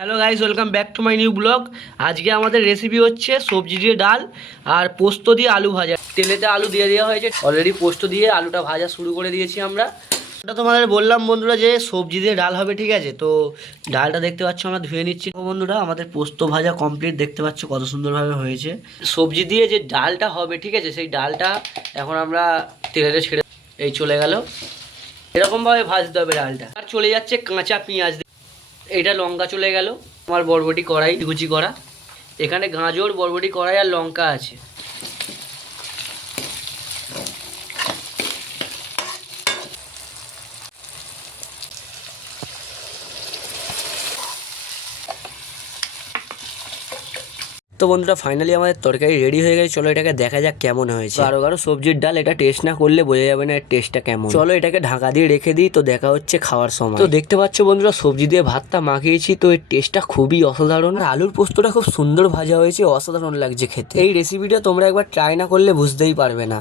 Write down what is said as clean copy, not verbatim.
Hello guys, welcome back to my new blog. আজকে আমাদের recipe হচ্ছে সবজি দিয়ে ডাল আর পোস্ত দিয়ে আলু ভাজা। তেলেতে আলু দিয়ে দেওয়া হয়েছে, অলরেডি পোস্ত দিয়ে আলুটা ভাজা শুরু করে দিয়েছি আমরা। ওটা তোমাদের বললাম বন্ধুরা যে সবজি দিয়ে ডাল হবে, ঠিক আছে। তো ডালটা দেখতে পাচ্ছ আমরা ধুয়ে নিচ্ছি। বন্ধুরা আমাদের পোস্ত ভাজা কমপ্লিট, দেখতে পাচ্ছ কত সুন্দরভাবে হয়েছে। সবজি দিয়ে যে ডালটা হবে, ঠিক আছে, সেই ডালটা এখন আমরা তেলেতে ছেড়ে এই চলে গেল। এরকমভাবে ভাজতে হবে ডালটা। আর চলে যাচ্ছে কাঁচা পেঁয়াজ, এইটা লঙ্কা চলে গেল। আমার বরবটি কড়াই কুচি করা, এখানে গাজর বরবটি কড়াই আর লঙ্কা আছে। তো বন্ধুরা ফাইনালি আমাদের তরকারি রেডি হয়ে গেছে। চলো এটাকে দেখা যাক কেমন হয়েছে। আরো কারো সবজির ডাল, এটা টেস্ট না করলে বোঝা যাবে না এর টেস্টটা কেমন। চলো এটাকে ঢাকা দিয়ে রেখে দিই, তো দেখা হচ্ছে খাওয়ার সময়। তো দেখতে পাচ্ছ বন্ধুরা সবজি দিয়ে ভাতটা মাখিয়েছি, তো এর টেস্টটা খুবই অসাধারণ। আর আলুর পোস্তটা খুব সুন্দর ভাজা হয়েছে, অসাধারণ লাগছে খেতে। এই রেসিপিটা তোমরা একবার ট্রাই না করলে বুঝতেই পারবে না।